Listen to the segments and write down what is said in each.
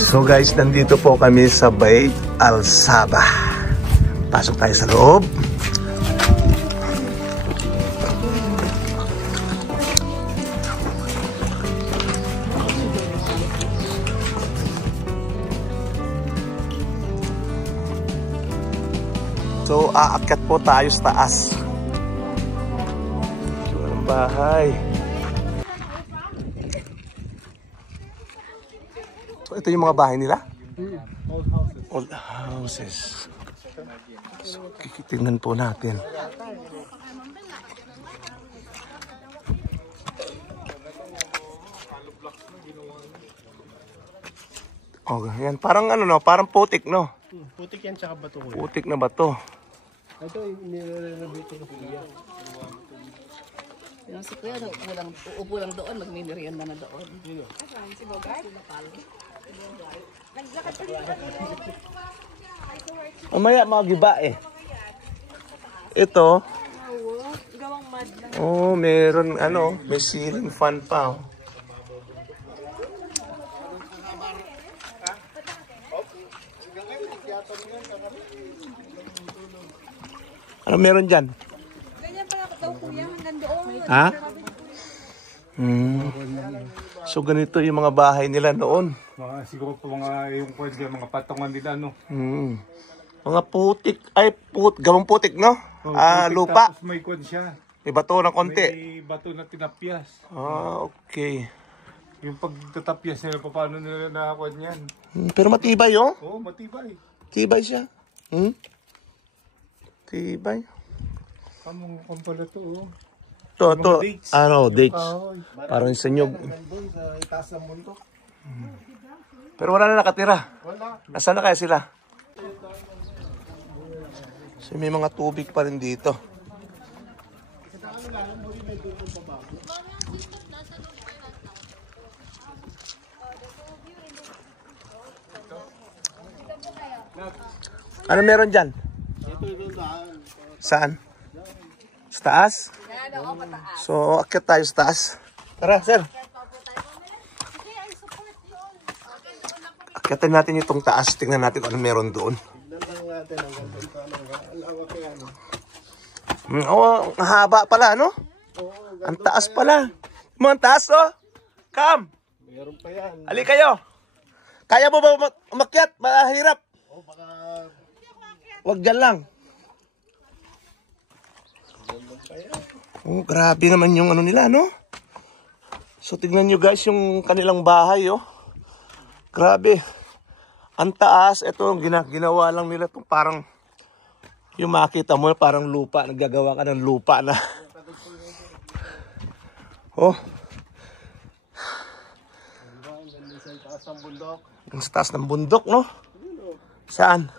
So guys, nandito po kami sa Bay Alsaba. Pasok tayo sa loob. So aakyat po tayo sa taas. Ito ang bahay. So ito yung mga bahay nila? Old houses. So tingnan po natin. Oh, yan parang ano no, parang putik no. Putik yan tsaka bato ko. Putik na bato. Ito nire-renovate ko kuya. Yung si Kuya, uupo lang doon, magmimerienda na doon. Si Bogart? Mamaya magiba eh. Ito. Oh, meron ano, may ceiling fan pa. Oh. Ano meron dyan? Ganyan pala daw Kuya, hanggang doon. Ha? So ganito yung mga bahay nila noon. Siguro po mga yung pwede mga patungan nila no. Mga putik, ay gawang putik no? Putik, lupa. Tapos may kwan siya. May bato ng konti. May bato na tinapyas. Okay. Yung pagtatapyas nila, paano nila nakakuan yan? Pero matibay oh. Oo, matibay. Tibay siya. Tibay. Kamong pala to oh. To, dates. ano, dates. Parang sa nyog. Doon sa itaas ng bundok. Pero wala na nakatira. Wala. Nasaan na kaya sila? So may mga tubig pa rin dito. Ano meron dyan? Saan? Sa taas? So, akyat tayo sa taas. Tara, sir. Akyatin natin itong taas. Tingnan natin kung ano meron doon. Oh, ang haba pala, no? Ang taas pala. Mga taas, oh. Come. Meron pa yan. Ali kayo. Kaya mo ba umakyat? Mahirap. Oh, baka... Huwag dyan lang. Oh, grabe naman yung ano nila, no? So, tignan nyo guys yung kanilang bahay, oh. Grabe. Ang taas. Ito, ginawa lang nila itong parang yung makita mo, parang lupa. Naggagawa ka ng lupa na. Oh. Sa bundok. Ang sa taas ng bundok, no? Saan?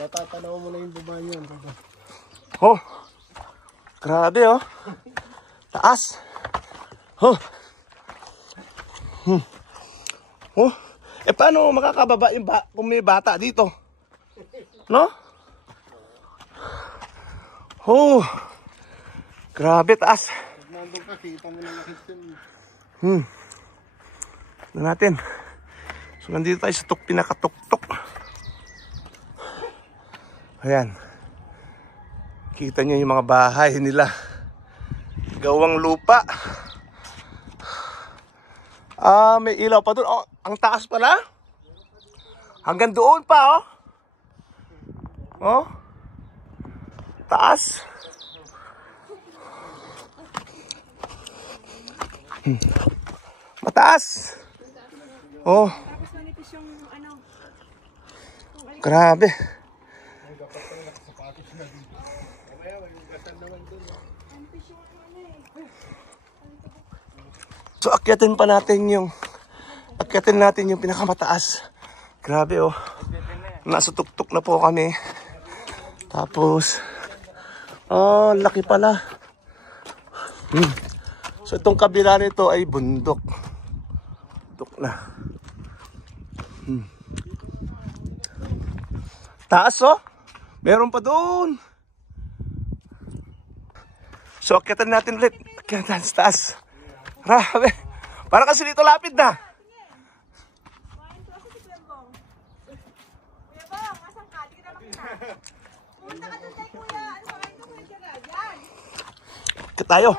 Natatanaw mo na yung baba niyan. Oh. Grabe, oh. Taas. Oh. Oh. Eh, paano makakababa yung kung may bata dito? No? Oh. Grabe, taas. Nandun ka, kita mo na nakita. Tignan natin. So, nandito tayo sa pinakatuktok. Ayan. Kita niyo yung mga bahay nila. Gawang lupa. May ilaw pa doon. Oh, ang taas pala. Hanggang doon pa, oh. Oh. Taas. Mataas. Oh. Grabe. So akyatin natin yung pinakamataas. Grabe oh. Nasa tuktok na po kami. Tapos laki pala. So itong kabila nito ay bundok. Bundok na. Taas oh. Meron pa doon. So, akyatan natin ulit. Akyatan sa taas. Grabe. Para kasi dito lapid na. Tayo.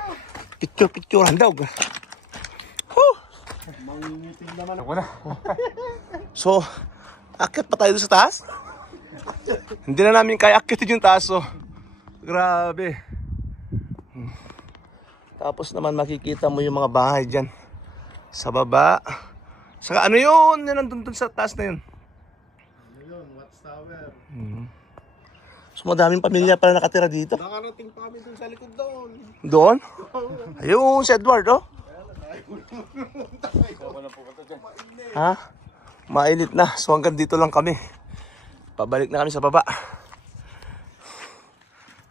Picture-picturean daw. Mangingitim naman. Ako na. So, akit pa tayo doon sa taas? Hindi na namin kaya akitin yung taas. So, grabe. Tapos naman makikita mo yung mga bahay dyan. Sa baba. Saka ano yun? Yan nandun sa taas na yun. Ano yun? Watchtower. So, madaming pamilya pala nakatira dito. Nakarating pa kami dun sa likod doon. Doon? Ayun, si Edward, oh. Ha? Mainit na. So, hanggang dito lang kami. Pabalik na kami sa baba.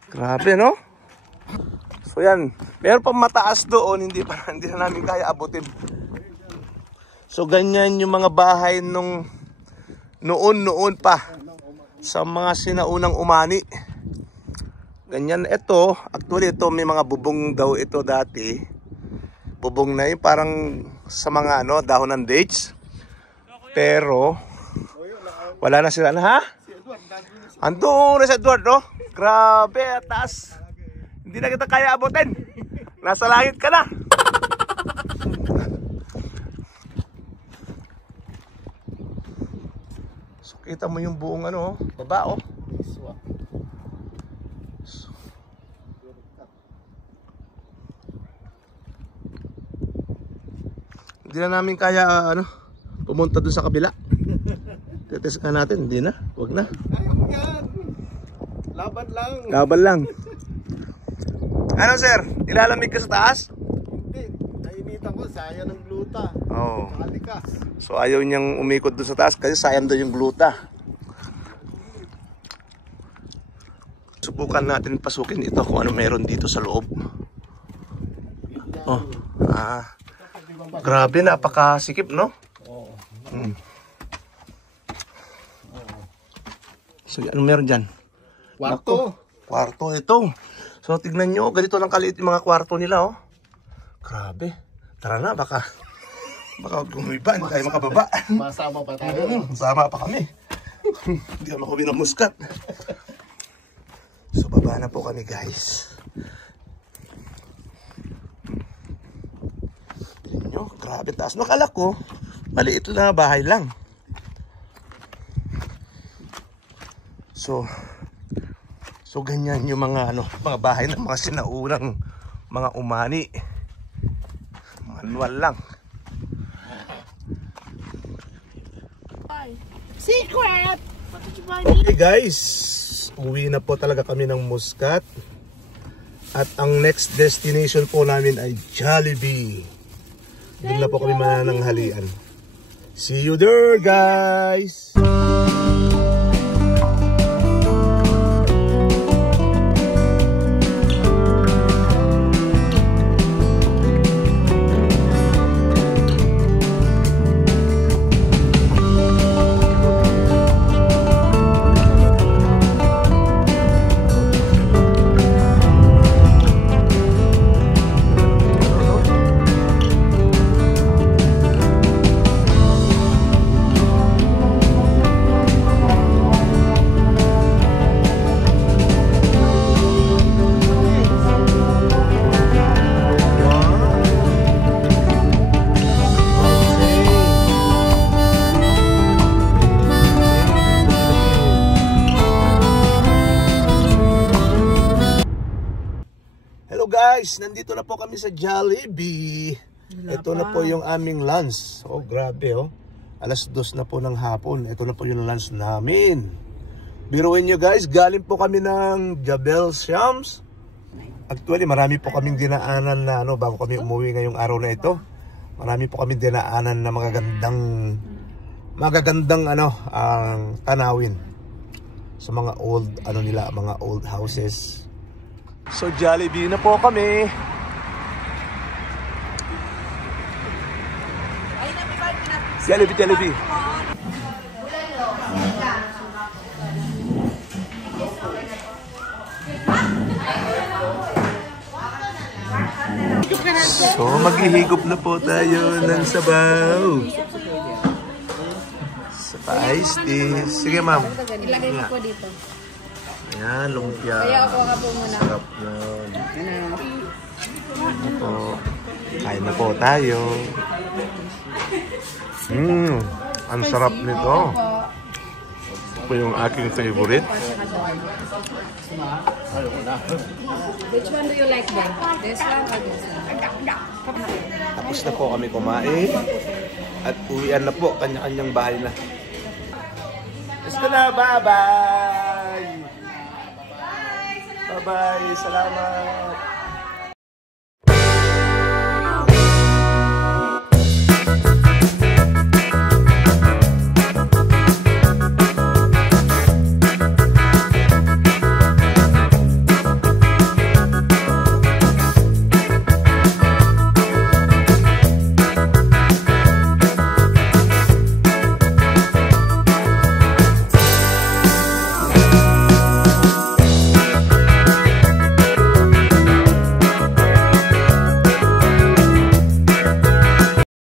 Grabe, no? So, yan. Meron pang mataas doon. Hindi na namin kaya abutin. So, ganyan yung mga bahay nung noon pa. Sa mga sinaunang umani. Ganyan ito. Actually ito may mga bubong daw ito dati. Bubong na yun parang sa mga dahon ng dates. Pero wala na sila na ha? Andun na si Edward no? Grabe taas. Hindi na kita kaya abutin. Nasa langit ka na. So kita mo yung buong baba oh. Hindi na namin kaya pumunta doon sa kabila. Tetest ka natin, hindi na. Wag na. Ayun yan. Laban lang. Laban lang. Ano sir? Ilalamig ka sa taas? Hindi. Nainitan ko. Sayang ng gluta. Oo. Kalikas. So ayaw niyang umikot doon sa taas kasi sayang daw yung gluta. Subukan natin pasukin ito kung ano meron dito sa loob. Oh. Grabe, napakasikip, no? Oo. So, ano meron dyan? Kwarto. Kwarto ito. So, tignan nyo. Ganito lang kaliit yung mga kwarto nila, oh. Grabe. Tara na, baka gumiba. Hindi tayo makababa. Masama pa tayo. Sama pa kami. Hindi ka makubi ng muskat. So, baba na po kami, guys. Grabe taas. Nakala ko, maliit na bahay lang. So ganyan yung mga mga bahay ng mga sinaunang mga umani. Manual lang. Secret! Okay guys, uwi na po talaga kami ng Muscat. At ang next destination po namin ay Jollibee. Doon na po kami manananghalian. See you there, guys! Guys, nandito na po kami sa Jollibee. Ito na po yung aming lunch. Oh, grabe oh. Alas 2 na po ng hapon. Ito na po yung lunch namin. Biruin nyo guys, galing po kami ng Jabel Shams. Actually, marami po kaming dinaanan na bago kami umuwi ngayong araw na ito. Marami po kaming dinaanan na magagandang tanawin sa mga old mga old houses. So Jollibee na po kami. Jollibee. So maghihigop na po tayo ng sabaw. Sa iced tea. Sige ma'am. Ilagay ko po dito. Yan, lumpia. Kaya ako nga po muna. Sarap yun. Ito. Kain na po tayo. Ang sarap nito. Ito yung aking favorite. Which one do you like, Ben? This one or this one? Tapos na po kami kumain. At uwian na po. Kanya-kanyang bahay na. Let's go na. Bye-bye! Bye-bye! Salamat!